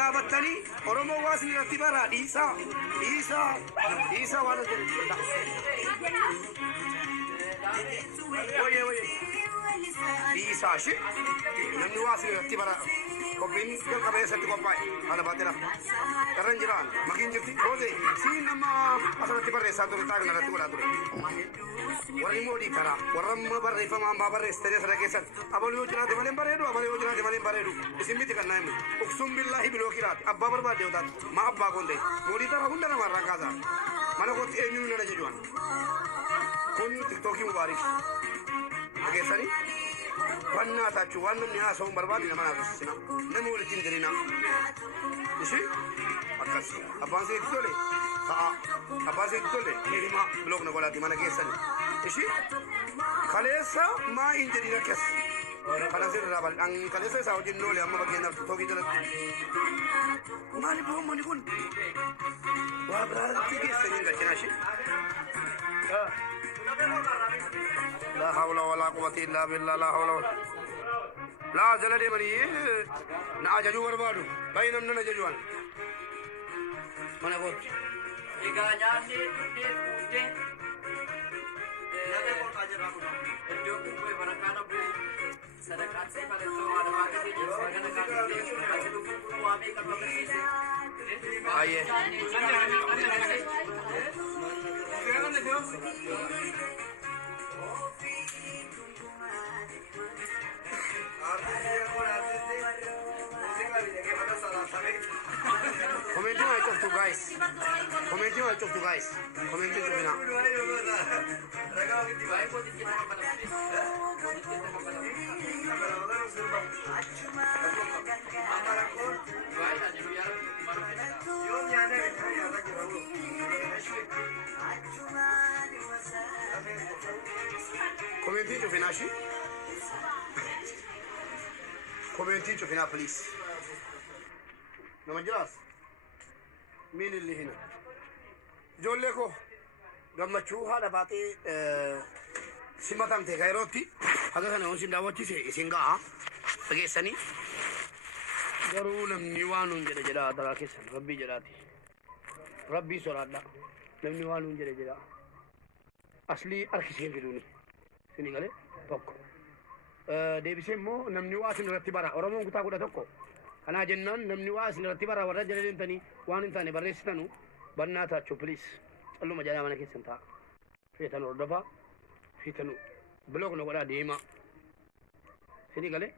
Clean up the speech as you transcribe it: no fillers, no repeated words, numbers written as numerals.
gaafattanii Oromoo waasni irratti bara dhiisaa waan dhiisaa shi namni waasni irratti bara qophiin jalqabee isatti qophaa'e haala baatedha irra hin jiraan makiin jirti roose siin nama asirratti barreessaa ture taa'e irratti godhaa ture warri moodii karaa warra amma barreeffamaan baa barreessitanii asirra keessan abaluu yoo jiraate malee bareedu abaluu yoo jiraate malee bareedu isin miti kan naa'imu uksuun billaahi bilookiidhaati abbaa barbaadde yoo taate maa abbaa koon ta'e moodii taraa hunda namarraa kaasaa mana kootti eenyuun nana jedhuwan kun tiktookii mubaarik dhageessanii Banna tachu waan namni haasa'uun barbaade nama naasisina nama walitti hin dirina ishi akkas abbaan seetti tole ta'a abbaan seetti tole hirima bilookna godhaati mana keessani ishi kaleessa maa hin jedhin akkas kana sirraa bal'aan kaleessa isaa wajjin loole amma fakkeenyaaf tookii jalatti maali boomoni kun waa biraatti keessanii hin galchina ishi لا حول ولا قوة إلا بالله لا حول ولا لا زلدي مني ناججو بربادو بين من نججوان من أقول إيجانيا دي دي نادي بول كاجر راكو الجو كوي بركانا بو صدقات سي فالتو على ما كدي سغنا كدي كاجلو كو وامي كبا بسيسي آيه Commenting I talk to guys. Commenting I talk to guys. Commenting to me now. Commenting to Finashi. Commenting to Fina, please. نما جلاس مين اللي هنا جول لكو gamachuu haadha baatee simatamte kayrootti haga kana onsin daawwachiise isin ga'a dhageessanii garuu namni waan hun jedhe jedha daraa keessan rabbii jedhaati rabbii soraadha namni waan hun jedhe jedha aslii harkiseen fiduuni isinii galee tokko deebisee immoo namni waa isin irratti bara oromoon kutaa kudha tokko kanaa jennaan namni waa isin irratti bara warra jala deemtanii waan hin taane barreessitanu bannaa taachuu piliis calluma jalaa mana keessan ta'a feetan hordofaa feetanu bilookna godhaa deemaa isinii galee